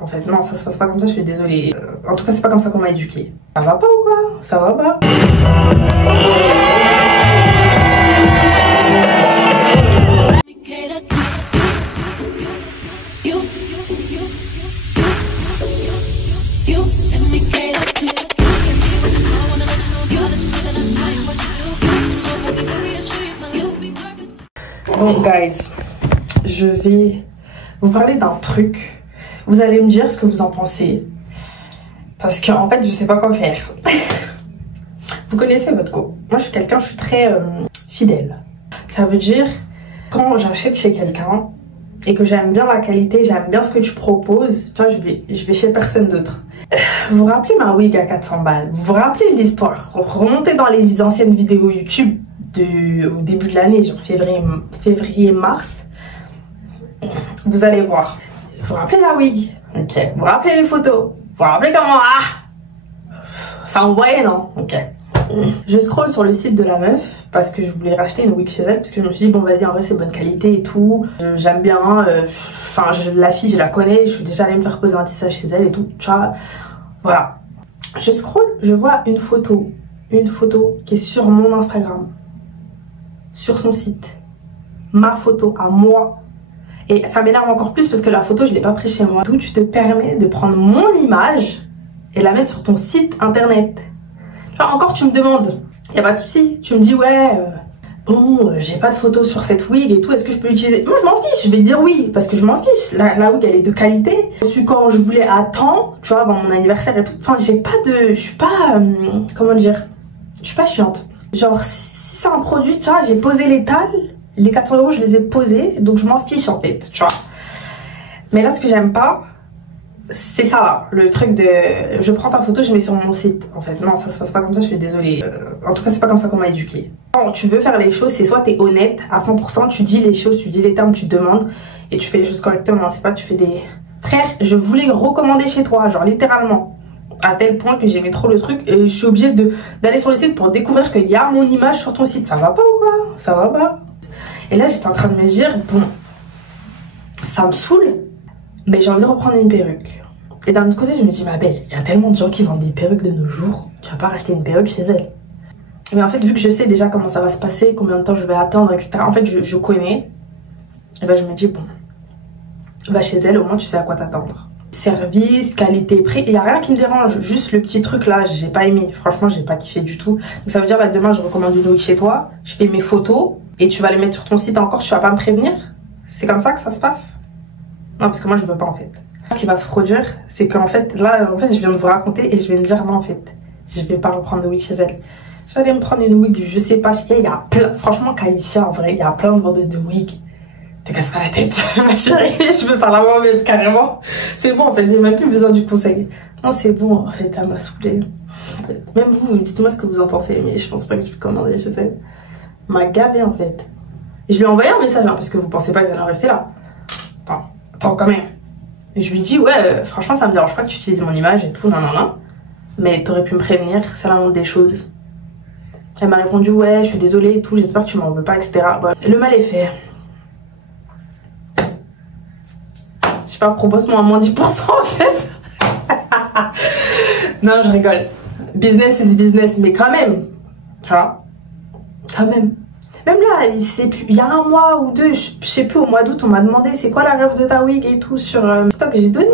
En fait, non, ça se passe pas comme ça, je suis désolée. En tout cas, c'est pas comme ça qu'on m'a éduquée. Ça va pas ou quoi? Ça va pas? Bon, guys, je vais vous parler d'un truc. Vous allez me dire ce que vous en pensez. Parce qu'en fait, je sais pas quoi faire. Vous connaissez votre go. Moi, je suis quelqu'un, je suis très fidèle. Ça veut dire, quand j'achète chez quelqu'un et que j'aime bien la qualité, j'aime bien ce que tu proposes, tu vois, je vais chez personne d'autre. Vous vous rappelez ma wig à 400 balles? Vous vous rappelez l'histoire? Remontez dans les anciennes vidéos YouTube au début de l'année, genre février-mars. Vous allez voir. Vous vous rappelez la wig? Ok. Vous vous rappelez les photos? Vous vous rappelez comment? Ah, ça envoyait, non? Ok. Je scrolle sur le site de la meuf parce que je voulais racheter une wig chez elle, parce que je me suis dit bon vas-y, en vrai c'est bonne qualité et tout, j'aime bien, enfin la fille je la connais, je suis déjà allée me faire poser un tissage chez elle et tout, tu vois, voilà. Je scrolle, je vois une photo qui est sur mon Instagram, sur son site, ma photo à moi. Et ça m'énerve encore plus parce que la photo, je l'ai pas prise chez moi. D'où tu te permets de prendre mon image et la mettre sur ton site internet. Genre, encore tu me demandes, y a pas de souci. Tu me dis ouais, bon, j'ai pas de photo sur cette wig et tout, est-ce que je peux l'utiliser? Moi je m'en fiche, je vais te dire oui, parce que je m'en fiche. La wig elle est de qualité. Je suis quand je voulais à temps, tu vois, avant mon anniversaire et tout. Enfin, j'ai pas de, je suis pas, comment dire, je suis pas chiante. Genre, si c'est un produit, tu vois, j'ai posé l'étal. Les 400 €, je les ai posés, donc je m'en fiche en fait, tu vois. Mais là, ce que j'aime pas, c'est ça là, le truc de je prends ta photo, je mets sur mon site. En fait, non, ça se passe pas comme ça, je suis désolée. En tout cas, c'est pas comme ça qu'on m'a éduquée. Quand tu veux faire les choses, c'est soit t'es honnête à 100%, tu dis les choses, tu dis les termes, tu demandes et tu fais les choses correctement. C'est pas tu fais des. Frère, je voulais recommander chez toi, genre littéralement. À tel point que j'aimais trop le truc et je suis obligée d'aller sur le site pour découvrir qu'il y a mon image sur ton site. Ça va pas ou quoi? Ça va pas? Et là, j'étais en train de me dire, bon, ça me saoule, mais j'ai envie de reprendre une perruque. Et d'un autre côté, je me dis, ma belle, il y a tellement de gens qui vendent des perruques de nos jours, tu vas pas racheter une perruque chez elle. Mais en fait, vu que je sais déjà comment ça va se passer, combien de temps je vais attendre, etc., en fait, je connais, et ben je me dis, bon, va chez elle, au moins tu sais à quoi t'attendre. Service, qualité, prix, il n'y a rien qui me dérange, juste le petit truc là, j'ai pas aimé, franchement, j'ai pas kiffé du tout. Donc ça veut dire, bah, demain, je recommande une wig chez toi, je fais mes photos, et tu vas les mettre sur ton site encore, tu vas pas me prévenir? C'est comme ça que ça se passe? Non, parce que moi je veux pas en fait. Ce qui va se produire, c'est qu'en fait, là, en fait, je viens de vous raconter et je vais me dire non, en fait, je vais pas reprendre de wig chez elle. Je vais aller me prendre une wig, je sais pas, il y a plein, franchement, Caïtia, en vrai, il y a plein de vendeuses de wig. Te casse pas la tête, ma chérie, je veux parler à moi-même, carrément. C'est bon, en fait, j'ai même plus besoin du conseil. Non, c'est bon, en fait, elle m'a saoulée. En fait, même vous, dites-moi ce que vous en pensez, mais je pense pas que je vais commander chez elle. M'a gavé en fait. Et je lui ai envoyé un message, hein, parce que vous pensez pas que j'allais en rester là. Attends quand même. Et je lui dis ouais, franchement ça me dérange pas que tu utilises mon image et tout, non. Mais t'aurais pu me prévenir, c'est la moindre des choses. Elle m'a répondu ouais, je suis désolée et tout, j'espère que tu m'en veux pas, etc. Bon, le mal est fait. Je sais pas, propose-moi un moins 10% en fait. Non, je rigole. Business is business, mais quand même. Tu vois? Quand même. Même là, il y a un mois ou deux, je sais plus, au mois d'août, on m'a demandé c'est quoi la rêve de ta wig et tout sur TikTok, j'ai donné.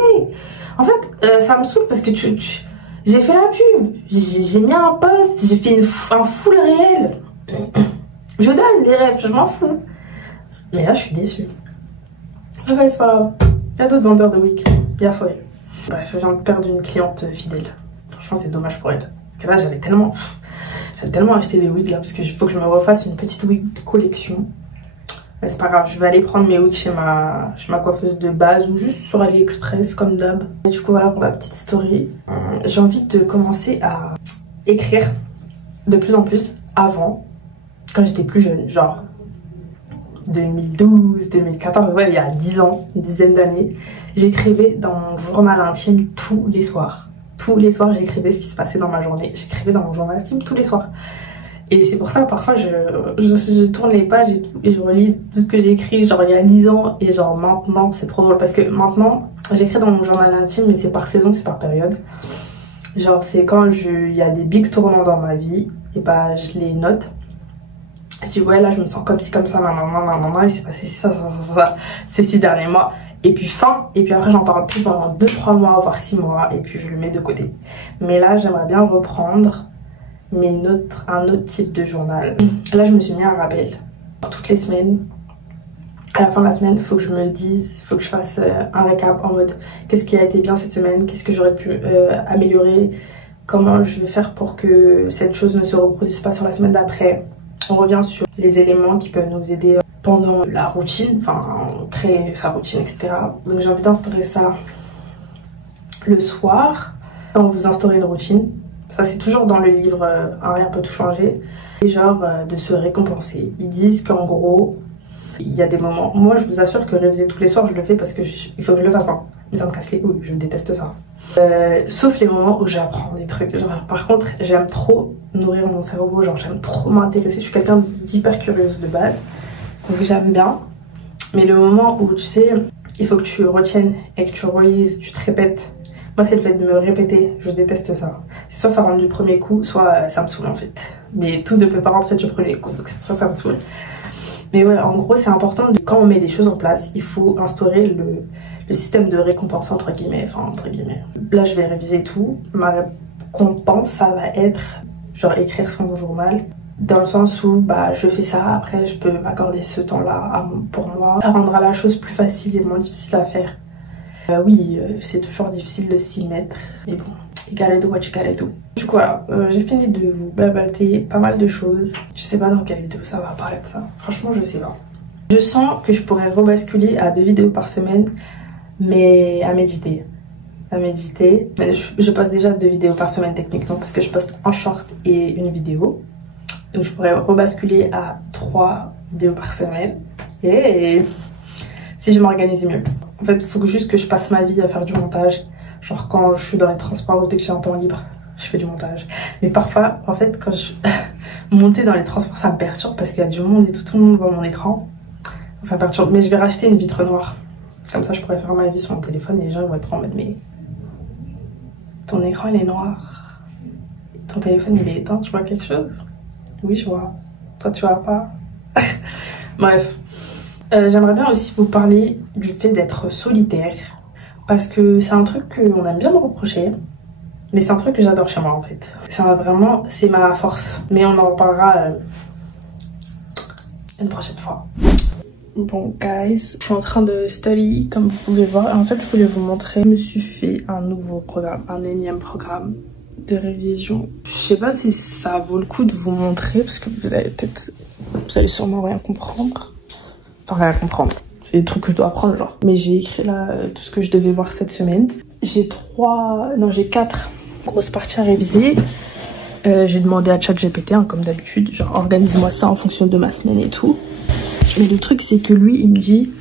En fait, ça me saoule parce que j'ai fait la pub, j'ai mis un post, j'ai fait un full réel. Je donne des rêves, je m'en fous. Mais là, je suis déçue. Ah ouais, c'est pas grave. Il y a d'autres vendeurs de wig. Il y a folie. Bref, je viens de perdre une cliente fidèle. Franchement, c'est dommage pour elle. Parce que là, j'avais tellement acheté des wigs là, parce qu'il faut que je me refasse une petite wig de collection. Mais c'est pas grave, je vais aller prendre mes wigs chez ma coiffeuse de base ou juste sur AliExpress comme d'hab. Et du coup voilà pour la petite story. J'ai envie de commencer à écrire de plus en plus avant, quand j'étais plus jeune, genre 2012, 2014, ouais, il y a 10 ans, une dizaine d'années. J'écrivais dans mon journal intime tous les soirs. Tous les soirs, j'écrivais ce qui se passait dans ma journée. J'écrivais dans mon journal intime tous les soirs. Et c'est pour ça, parfois, je tourne les pages et je relis tout ce que j'ai écrit, genre il y a 10 ans, et genre maintenant, c'est trop drôle. Parce que maintenant, j'écris dans mon journal intime, mais c'est par saison, c'est par période. Genre, c'est quand il y a des big tournants dans ma vie, et bah, je les note. Je dis, ouais, là, je me sens comme ci, comme ça, nanana, il s'est passé ça, ces 6 derniers mois. Et puis fin, et puis après, j'en parle plus pendant 2-3 mois, voire 6 mois, et puis je le mets de côté. Mais là, j'aimerais bien reprendre, mais un autre type de journal. Là, je me suis mis un rappel toutes les semaines. À la fin de la semaine, il faut que je me dise, il faut que je fasse un récap en mode qu'est-ce qui a été bien cette semaine, qu'est-ce que j'aurais pu améliorer, comment je vais faire pour que cette chose ne se reproduise pas sur la semaine d'après. On revient sur les éléments qui peuvent nous aider pendant la routine, enfin créer sa routine, etc. Donc j'ai envie d'instaurer ça le soir, quand vous instaurez une routine. Ça c'est toujours dans le livre Un rien peut tout changer. Et genre de se récompenser. Ils disent qu'en gros, il y a des moments... Moi je vous assure que réviser tous les soirs je le fais parce que il faut que je le fasse. Hein. Mais ça me casse les couilles, je déteste ça. Sauf les moments où j'apprends des trucs. Genre, par contre, j'aime trop nourrir mon cerveau, genre j'aime trop m'intéresser. Je suis quelqu'un d'hyper curieuse de base. Donc j'aime bien. Mais le moment où tu sais, il faut que tu retiennes et que tu relises, tu te répètes. Moi c'est le fait de me répéter, je déteste ça. C'est soit ça rentre du premier coup, soit ça me saoule en fait. Mais tout ne peut pas rentrer du premier coup, donc c'est pour ça que ça me saoule. Mais ouais, en gros c'est important, quand on met des choses en place, il faut instaurer le système de récompense entre guillemets, enfin entre guillemets. Là je vais réviser tout, ma récompense ça va être genre écrire son journal. Dans le sens où bah, je fais ça, après je peux m'accorder ce temps-là pour moi. Ça rendra la chose plus facile et moins difficile à faire. Oui, c'est toujours difficile de s'y mettre, mais bon, you gotta do what you gotta do. Du coup voilà, j'ai fini de vous babalter pas mal de choses. Je sais pas dans quelle vidéo ça va apparaître ça, franchement je sais pas. Je sens que je pourrais rebasculer à 2 vidéos par semaine, mais à méditer. Mais je poste déjà 2 vidéos par semaine techniquement parce que je poste un short et une vidéo. Donc je pourrais rebasculer à 3 vidéos par semaine. Et si je m'organise mieux. En fait, il faut juste que je passe ma vie à faire du montage. Genre quand je suis dans les transports ou dès que j'ai un temps libre, je fais du montage. Mais parfois, en fait, quand je monter dans les transports, ça me perturbe parce qu'il y a du monde et tout le monde voit mon écran. Ça me perturbe. Mais je vais racheter une vitre noire. Comme ça, je pourrais faire ma vie sur mon téléphone et les gens vont être en mode mais ton écran il est noir. Ton téléphone il est éteint, tu vois quelque chose? Oui, je vois. Toi, tu vois pas. Bref. J'aimerais bien aussi vous parler du fait d'être solitaire. Parce que c'est un truc qu'on aime bien me reprocher. Mais c'est un truc que j'adore chez moi en fait. C'est ma force. Mais on en reparlera une prochaine fois. Bon guys, je suis en train de study comme vous pouvez voir. En fait, je voulais vous montrer. Je me suis fait un nouveau programme, un énième programme de révision. Je sais pas si ça vaut le coup de vous montrer parce que vous allez sûrement rien comprendre. Enfin rien comprendre, c'est des trucs que je dois apprendre genre. Mais j'ai écrit là tout ce que je devais voir cette semaine. J'ai 4 grosses parties à réviser. J'ai demandé à ChatGPT hein, comme d'habitude, genre organise-moi ça en fonction de ma semaine et tout. Mais le truc c'est que lui il me dit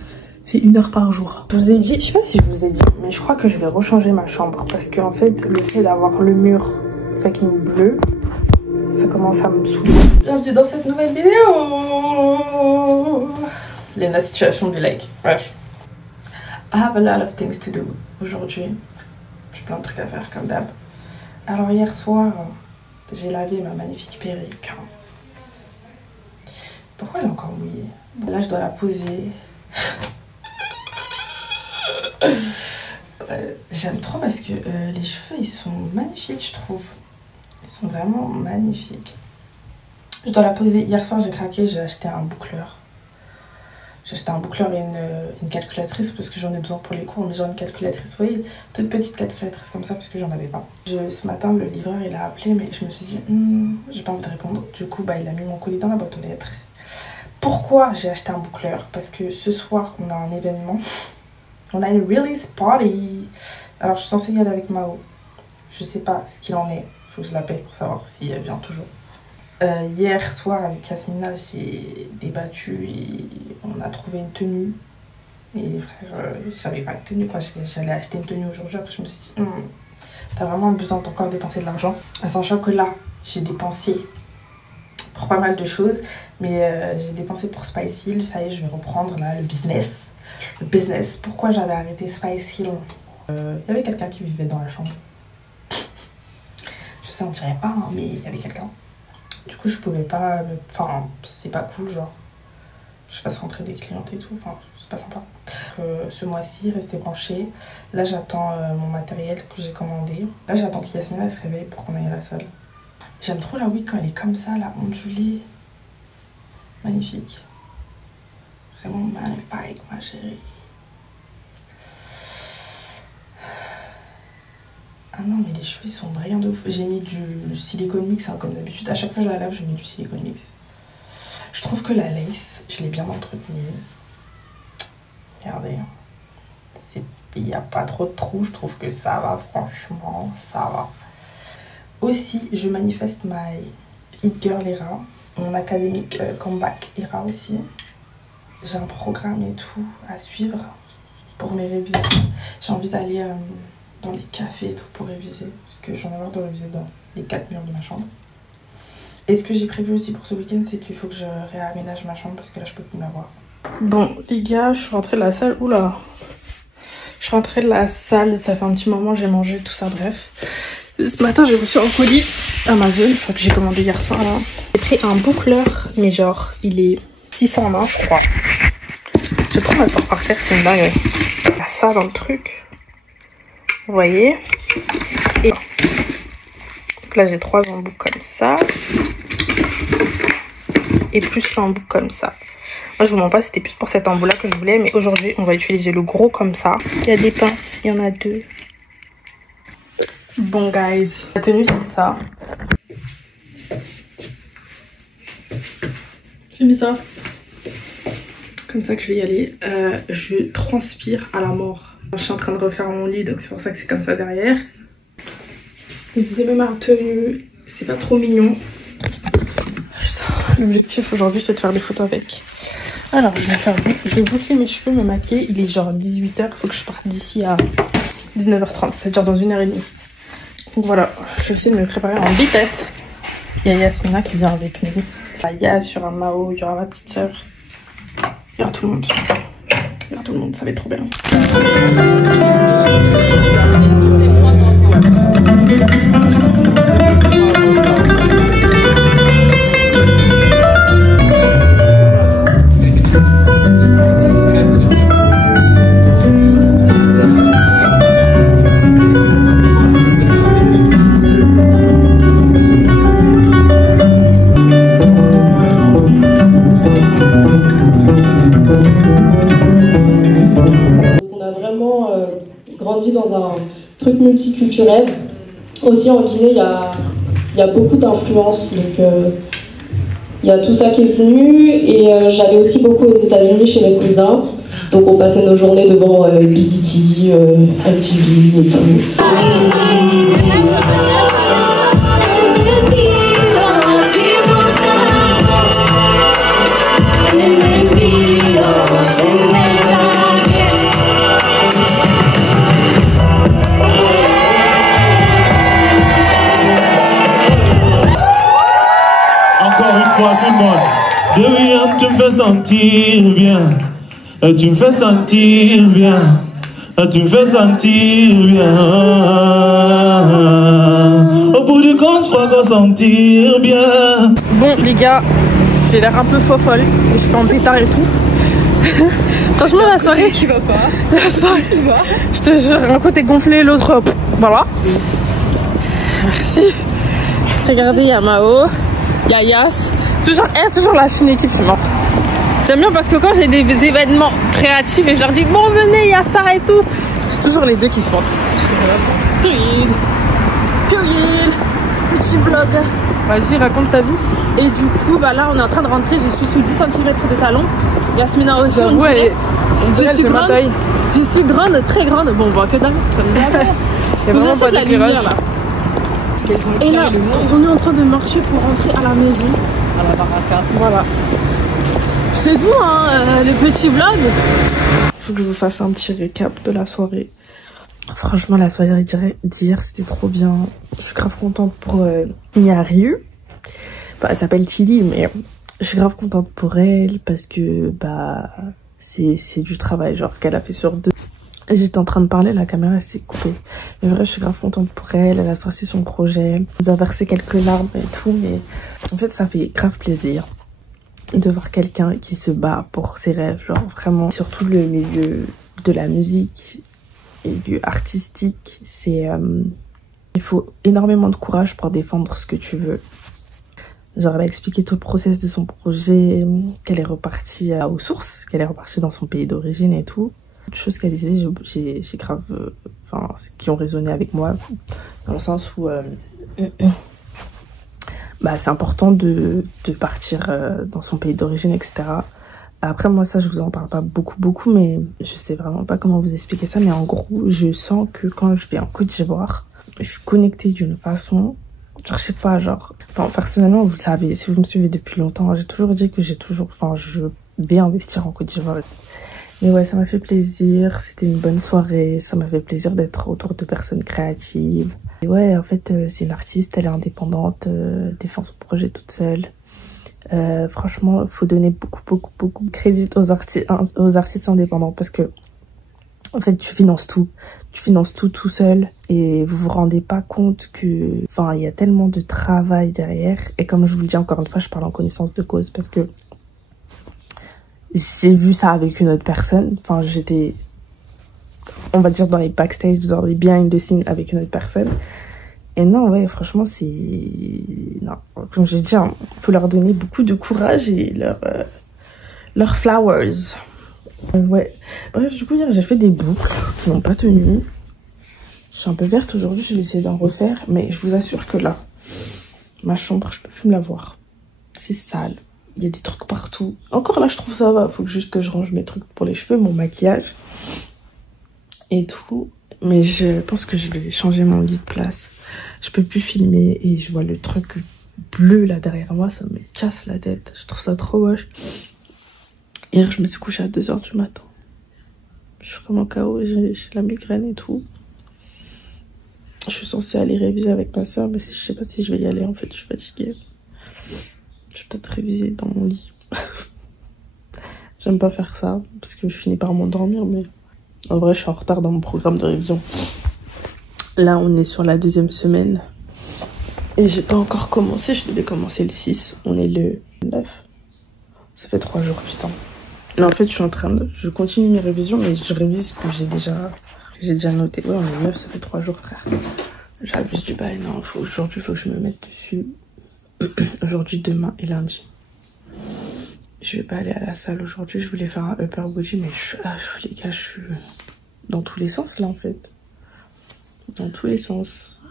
fais 1 heure par jour. Je vous ai dit, je sais pas si je vous ai dit, mais je crois que je vais rechanger ma chambre parce que en fait le fait d'avoir le mur fucking bleu, ça commence à me saouler. Bienvenue dans cette nouvelle vidéo. La situation du like. Bref. I have a lot of things to do aujourd'hui. J'ai plein de trucs à faire comme d'hab. Alors hier soir, j'ai lavé ma magnifique perruque. Pourquoi elle est encore mouillée? Là je dois la poser. J'aime trop parce que les cheveux ils sont magnifiques je trouve. Ils sont vraiment magnifiques. Je dois la poser. Hier soir j'ai craqué, j'ai acheté un boucleur. J'ai acheté un boucleur et une calculatrice parce que j'en ai besoin pour les cours, mais genre une calculatrice, vous voyez, toute petite calculatrice comme ça parce que j'en avais pas. Ce matin, le livreur il a appelé, mais je me suis dit, j'ai pas envie de répondre. Du coup, bah, il a mis mon colis dans la boîte aux lettres. Pourquoi j'ai acheté un boucleur? Parce que ce soir, on a un événement. On a une release party. Alors, je suis censée y aller avec Mao. Je sais pas ce qu'il en est. Il faut que je l'appelle pour savoir si elle vient toujours. Hier soir avec Yasmina j'ai débattu et on a trouvé une tenue et frère j'avais pas de tenue quoi, j'allais acheter une tenue aujourd'hui. Après je me suis dit t'as vraiment besoin d'encore dépenser de l'argent, sachant que là j'ai dépensé pour pas mal de choses. Mais j'ai dépensé pour Spice Hill. Ça y est, je vais reprendre là le business. Le business. Pourquoi j'avais arrêté Spice Hill? Il y avait quelqu'un qui vivait dans la chambre. Je sais, on dirait pas, hein, mais il y avait quelqu'un. Du coup, je pouvais pas... Enfin, c'est pas cool, genre. Je fasse rentrer des clientes et tout. Enfin, c'est pas sympa. Ce mois-ci, restez branchés. Là, j'attends mon matériel que j'ai commandé. Là, j'attends qu'Yasmina se réveille pour qu'on aille à la salle. J'aime trop la wig quand elle est comme ça, là, ondulée. Magnifique. Vraiment magnifique, ma chérie. Ah non, mais les cheveux, ils sont brillants de ouf. J'ai mis du silicone mix, hein, comme d'habitude. À chaque fois que je la lave, je mets du silicone mix. Je trouve que la lace, je l'ai bien entretenue. Regardez. Il n'y a pas trop de trous. Je trouve que ça va, franchement, ça va. Aussi, je manifeste ma It Girl era. Mon académique comeback era aussi. J'ai un programme et tout à suivre pour mes révisions. J'ai envie d'aller dans les cafés et tout pour réviser. Parce que j'en ai marre de réviser dans les 4 murs de ma chambre. Et ce que j'ai prévu aussi pour ce week-end, c'est qu'il faut que je réaménage ma chambre parce que là, je peux plus m'avoir. Bon, les gars, je suis rentrée de la salle. Oula! Je suis rentrée de la salle, ça fait un petit moment, j'ai mangé, tout ça, bref. Ce matin, j'ai reçu un colis Amazon, enfin que j'ai commandé hier soir, là. J'ai pris un boucleur, mais genre, il est 620, je crois. J'ai trop m'asseoir par terre, c'est une dingue. Il y a ça dans le truc. Vous voyez? Et donc là, j'ai 3 embouts comme ça. Et plus un embout comme ça. Moi, je vous mens pas, c'était plus pour cet embout-là que je voulais. Mais aujourd'hui, on va utiliser le gros comme ça. Il y a des pinces, il y en a 2. Bon, guys, la tenue, c'est ça. J'ai mis ça. Comme ça que je vais y aller. Je transpire à la mort. Je suis en train de refaire mon lit, donc c'est pour ça que c'est comme ça derrière. Vous aimez ma tenue, c'est pas trop mignon. L'objectif aujourd'hui, c'est de faire des photos avec. Alors, je vais boucler mes cheveux, me maquiller. Il est genre 18h, il faut que je parte d'ici à 19h30, c'est-à-dire dans 1h30. Donc voilà, je vais essayer de me préparer en vitesse. Il y a Yasmina qui vient avec nous. Il y a sur un Mao, il y aura ma petite soeur. Il y aura tout le monde. Il y aura tout le monde, ça va être trop bien. Dans un truc multiculturel. Aussi en Guinée, il y a beaucoup d'influences. Donc il y a tout ça qui est venu. Et j'allais aussi beaucoup aux États-Unis chez mes cousins. Donc on passait nos journées devant BET, MTV et tout. Tout le monde. Dorian, tu me fais sentir bien. Tu me fais sentir bien. Tu me fais sentir bien. Au bout du compte, je crois qu'on sentir bien. Bon, les gars, j'ai l'air un peu folle. Je suis en pétard et tout. Franchement, la soirée qui va pas. La soirée qui va. Je te jure, un côté gonflé, l'autre. Voilà. Merci. Regardez, il y a Mao, il y a Yas. Toujours la fine équipe, c'est mort. J'aime bien parce que quand j'ai des événements créatifs et je leur dis bon venez, il y a ça et tout, c'est toujours les deux qui se portent. Period. Petit vlog. Vas-y, raconte ta vie. Et du coup, bah là on est en train de rentrer, je suis sous 10 cm de talon. Yasmina aussi, on dirait je suis grande. Je suis grande, très grande. Bon, on voit que dalle. Il y a vraiment pas d'éclairage. Et là, on est en train de marcher pour rentrer à la maison. À la baraka. Voilà. C'est tout, hein, le petit vlog. Faut que je vous fasse un petit récap de la soirée. Franchement, la soirée d'hier, c'était trop bien. Je suis grave contente pour Miariu. Enfin, elle s'appelle Tilly, mais je suis grave contente pour elle parce que bah c'est du travail genre qu'elle a fait sur 2. J'étais en train de parler, la caméra s'est coupée. Mais vrai, je suis grave contente pour elle. Elle a sorti son projet. Elle nous a versé quelques larmes et tout. Mais en fait, ça fait grave plaisir de voir quelqu'un qui se bat pour ses rêves. Genre vraiment, surtout le milieu de la musique et du artistique. Il faut énormément de courage pour défendre ce que tu veux. Genre, elle a expliqué tout le process de son projet, qu'elle est repartie aux sources, qu'elle est repartie dans son pays d'origine et tout. Choses qu'elle disait, j'ai grave, enfin, qui ont résonné avec moi, dans le sens où, bah, c'est important de partir dans son pays d'origine, etc. Après, moi, ça, je vous en parle pas beaucoup, mais je sais vraiment pas comment vous expliquer ça, mais en gros, je sens que quand je vais en Côte d'Ivoire, je suis connectée d'une façon, genre, je sais pas, genre, enfin, personnellement, vous le savez, si vous me suivez depuis longtemps, j'ai toujours dit que je vais investir en Côte d'Ivoire. Mais ouais, ça m'a fait plaisir, c'était une bonne soirée, ça m'a fait plaisir d'être autour de personnes créatives. Et ouais, en fait, c'est une artiste, elle est indépendante, défend son projet toute seule. Franchement, il faut donner beaucoup de crédit aux artistes indépendants parce que, en fait, tu finances tout seul et vous vous rendez pas compte que, enfin, il y a tellement de travail derrière. Et comme je vous le dis encore une fois, je parle en connaissance de cause parce que j'ai vu ça avec une autre personne. Enfin, j'étais, on va dire, dans les backstage, dans les behind the scenes avec une autre personne. Et non, ouais, franchement, c'est... Non, comme je dis, il faut leur donner beaucoup de courage et leurs flowers. Ouais. Bref, du coup, hier, j'ai fait des boucles qui n'ont pas tenu. Je suis un peu verte aujourd'hui, je vais essayer d'en refaire. Mais je vous assure que là, ma chambre, je peux plus me la voir. C'est sale. Il y a des trucs partout. Encore là, je trouve ça va. Faut juste que je range mes trucs pour les cheveux, mon maquillage et tout. Mais je pense que je vais changer mon lit de place. Je peux plus filmer et je vois le truc bleu là derrière moi. Ça me casse la tête. Je trouve ça trop moche. Hier, je me suis couchée à 2 h du matin. Je suis vraiment KO. J'ai la migraine et tout. Je suis censée aller réviser avec ma soeur, mais je sais pas si je vais y aller en fait. Je suis fatiguée. Je vais peut-être réviser dans mon lit. J'aime pas faire ça parce que je finis par m'endormir, mais en vrai, je suis en retard dans mon programme de révision. Là, on est sur la 2e semaine et j'ai pas encore commencé. Je devais commencer le 6. On est le 9. Ça fait 3 jours, putain. Mais en fait, je continue mes révisions, mais je révise ce que j'ai déjà noté. Ouais, on est le 9, ça fait 3 jours, frère. J'abuse du bail. Non, aujourd'hui, il faut que je me mette dessus. Aujourd'hui, demain et lundi. Je vais pas aller à la salle aujourd'hui. Je voulais faire un upper body, mais les gars, je suis dans tous les sens là en fait. Dans tous les sens.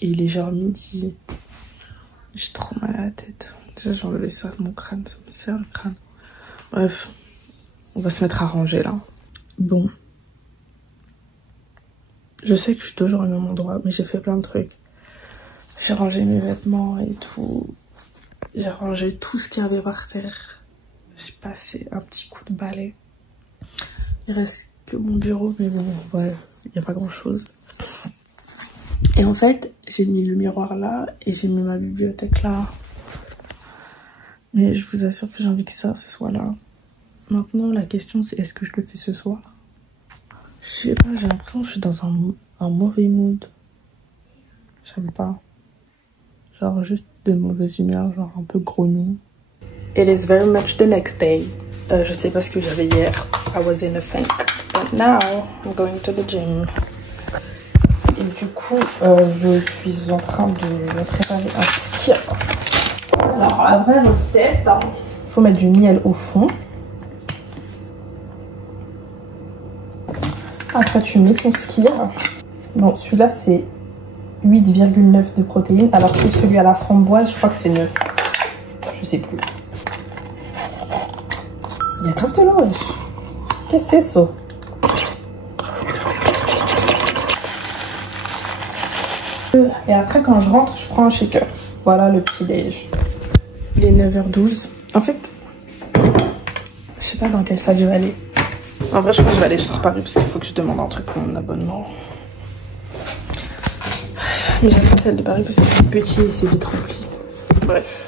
Et il est genre midi. J'ai trop mal à la tête. Déjà, j'ai enlevé ça de mon crâne. Ça me serre le crâne. Bref, on va se mettre à ranger là. Bon. Je sais que je suis toujours au même endroit, mais j'ai fait plein de trucs. J'ai rangé mes vêtements et tout. J'ai rangé tout ce qu'il y avait par terre. J'ai passé un petit coup de balai. Il reste que mon bureau, mais bon, ouais, il n'y a pas grand chose. Et en fait, j'ai mis le miroir là et j'ai mis ma bibliothèque là. Mais je vous assure que j'ai envie que ça ce soit là. Maintenant, la question c'est est-ce que je le fais ce soir? Je sais pas, j'ai l'impression que je suis dans un mauvais mood. J'aime pas. Genre juste de mauvaise humeur, genre un peu grognon. It is very much the next day. Je sais pas ce que j'avais hier. I was in a funk. But now, I'm going to the gym. Et du coup, je suis en train de me préparer un skir. Alors, la vraie recette, il faut mettre du miel au fond. Après, tu mets ton skir. Bon, celui-là, c'est 8,9 de protéines, alors que celui à la framboise, je crois que c'est 9. Je sais plus. Il y a grave de l'eau, wesh. Qu'est-ce que c'est ça? Et après, quand je rentre, je prends un shaker. Voilà le petit déj. Il est 9 h 12. En fait, je sais pas dans quelle salle je vais aller. En vrai, je crois que je vais aller sur Paris parce qu'il faut que je demande un truc pour mon abonnement. Mais j'aime pas celle de Paris parce que c'est petit et c'est vite rempli. Bref.